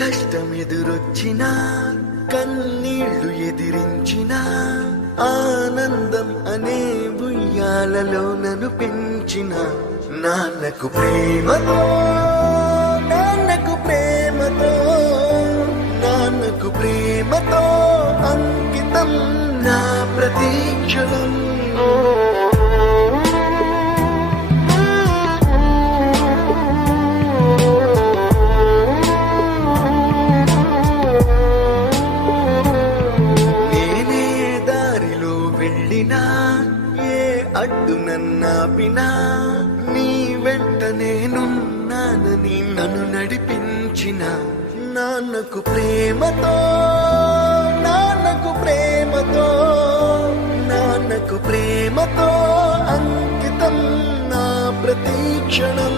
కష్టమెదురొచ్చినా కన్నీళ్లు ఎదిరించిన ఆనందం అనే ఉయ్యాలలో నన్ను పెంచిన నాన్నకు ప్రేమతో నాన్నకు ప్రేమతో నాన్నకు ప్రేమతో అంకితం నా ప్రతీక్షణం. ఏ అడ్డు నన్నాపినా నీ వెంట నేనున్నానని నన్ను నడిపించిన నాన్నకు ప్రేమతో నాన్నకు ప్రేమతో నాన్నకు ప్రేమతో అంకితం నా ప్రతీక్షణం.